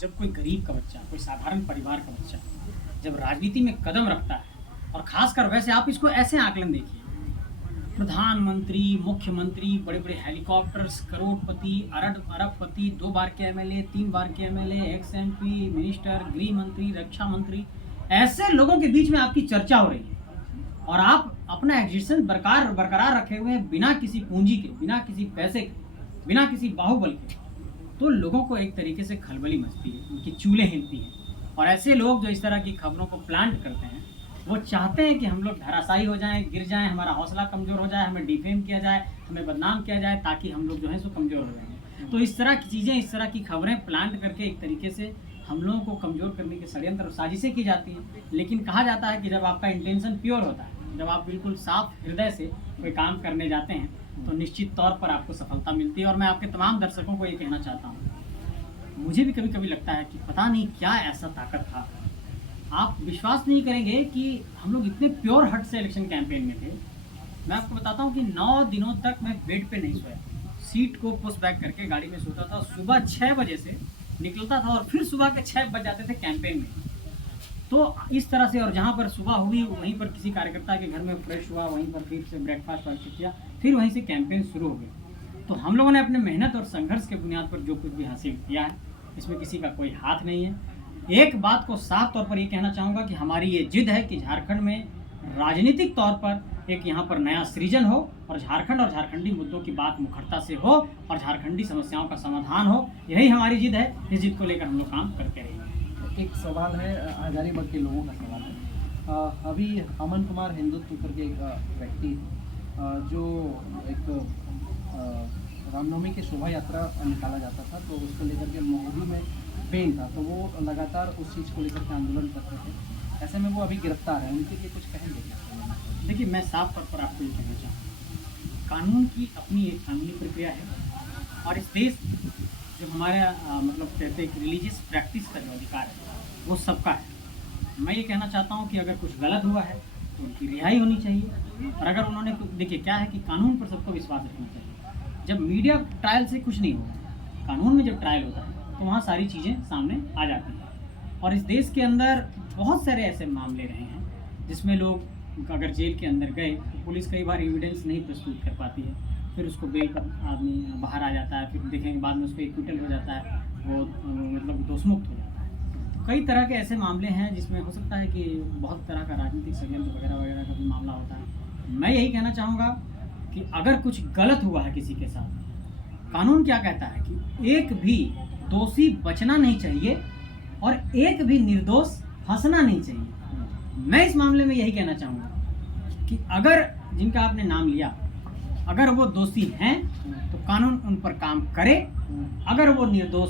जब कोई गरीब का बच्चा, कोई साधारण परिवार का बच्चा जब राजनीति में कदम रखता है, और खासकर वैसे आप इसको ऐसे आकलन देखिए, प्रधानमंत्री, मुख्यमंत्री, बड़े-बड़े हेलीकॉप्टर्स, करोड़पति, अरबपति, 2 बार के एमएलए, 3 बार के एमएलए, एक्स एमपी, मिनिस्टर, गृह मंत्री, रक्षा मंत्री, ऐसे लोगों के बीच में आपकी चर्चा हो रही है और आप अपना एग्जिस्टेंस बरकरार रखे हुए हैं बिना किसी पूंजी के, बिना किसी पैसे के, बिना किसी बाहुबल के। तो लोगों को एक तरीके से खलबली मचती है, उनकी चूल्हें हिलती हैं। और ऐसे लोग जो इस तरह की खबरों को प्लांट करते हैं, वो चाहते हैं कि हम लोग धराशायी हो जाएं, गिर जाएं, हमारा हौसला कमज़ोर हो जाए, हमें डिफेम किया जाए, हमें बदनाम किया जाए, ताकि हम लोग जो है सो कमज़ोर हो जाएंगे। तो इस तरह की चीज़ें, इस तरह की खबरें प्लांट करके एक तरीके से हम लोगों को कमज़ोर करने के षड्यंत्र और साजिशें की जाती हैं। लेकिन कहा जाता है कि जब आपका इंटेंशन प्योर होता है, जब आप बिल्कुल साफ हृदय से कोई काम करने जाते हैं, तो निश्चित तौर पर आपको सफलता मिलती है। और मैं आपके तमाम दर्शकों को ये कहना चाहता हूँ, मुझे भी कभी-कभी लगता है कि पता नहीं क्या ऐसा ताकत था। आप विश्वास नहीं करेंगे कि हम लोग इतने प्योर हार्ट से इलेक्शन कैंपेन में थे। मैं आपको बताता हूँ कि 9 दिनों तक मैं बेड पे नहीं सोया। सीट को पुश बैक करके गाड़ी में सोता था, सुबह 6 बजे से निकलता था और फिर सुबह के 6 बज जाते थे कैंपेन में। तो इस तरह से, और जहाँ पर सुबह हुई वहीं पर किसी कार्यकर्ता के घर में फ्रेश हुआ, वहीं पर फिर से ब्रेकफास्ट वास्ट किया, फिर वहीं से कैंपेन शुरू हो गया। तो हम लोगों ने अपने मेहनत और संघर्ष के बुनियाद पर जो कुछ भी हासिल किया है, इसमें किसी का कोई हाथ नहीं है। एक बात को साफ तौर पर ये कहना चाहूँगा कि हमारी ये जिद है कि झारखंड में राजनीतिक तौर पर एक यहाँ पर नया सृजन हो और झारखंड और झारखंडी मुद्दों की बात मुखरता से हो और झारखंडी समस्याओं का समाधान हो। यही हमारी जिद है। इस जिद को लेकर हम लोग काम करते रहेंगे। एक सवाल है, हजारीबाग के लोगों का सवाल है। अभी अमन कुमार हिंदुत्व करके एक व्यक्ति जो एक रामनवमी की शोभा यात्रा निकाला जाता था, तो उसको लेकर के मोहाली में पेन था, तो वो लगातार उस चीज़ को लेकर के आंदोलन करते थे। ऐसे में वो अभी गिरफ्तार है, उनके लिए कुछ कहेंगे क्या? देखिए, मैं साफ तौर पर आपको ये कहना चाहूँगा, कानून की अपनी एक कानूनी प्रक्रिया है और इस देश जो हमारा मतलब कहते हैं कि रिलीजियस प्रैक्टिस का जो अधिकार है वो सबका है। मैं ये कहना चाहता हूँ कि अगर कुछ गलत हुआ है तो उनकी रिहाई होनी चाहिए। और अगर उन्होंने, देखिए क्या है कि कानून पर सबको विश्वास रखना चाहिए। जब मीडिया ट्रायल से कुछ नहीं होता, कानून में जब ट्रायल होता है तो वहाँ सारी चीज़ें सामने आ जाती हैं। और इस देश के अंदर बहुत सारे ऐसे मामले रहे हैं जिसमें लोग अगर जेल के अंदर गए तो पुलिस कई बार एविडेंस नहीं प्रस्तुत कर पाती है, फिर उसको बेल पर आदमी बाहर आ जाता है, फिर देखेंगे बाद में उसको एक्विटल हो जाता है, वो मतलब दोषमुक्त हो जाता है। तो कई तरह के ऐसे मामले हैं जिसमें हो सकता है कि बहुत तरह का राजनीतिक षड्यंत्र वगैरह वगैरह का भी मामला होता है। मैं यही कहना चाहूँगा कि अगर कुछ गलत हुआ है किसी के साथ, कानून क्या कहता है कि एक भी दोषी बचना नहीं चाहिए और एक भी निर्दोष फंसना नहीं चाहिए। मैं इस मामले में यही कहना चाहूँगा कि अगर जिनका आपने नाम लिया, अगर वो दोषी हैं तो कानून उन पर काम करे, अगर वो निर्दोष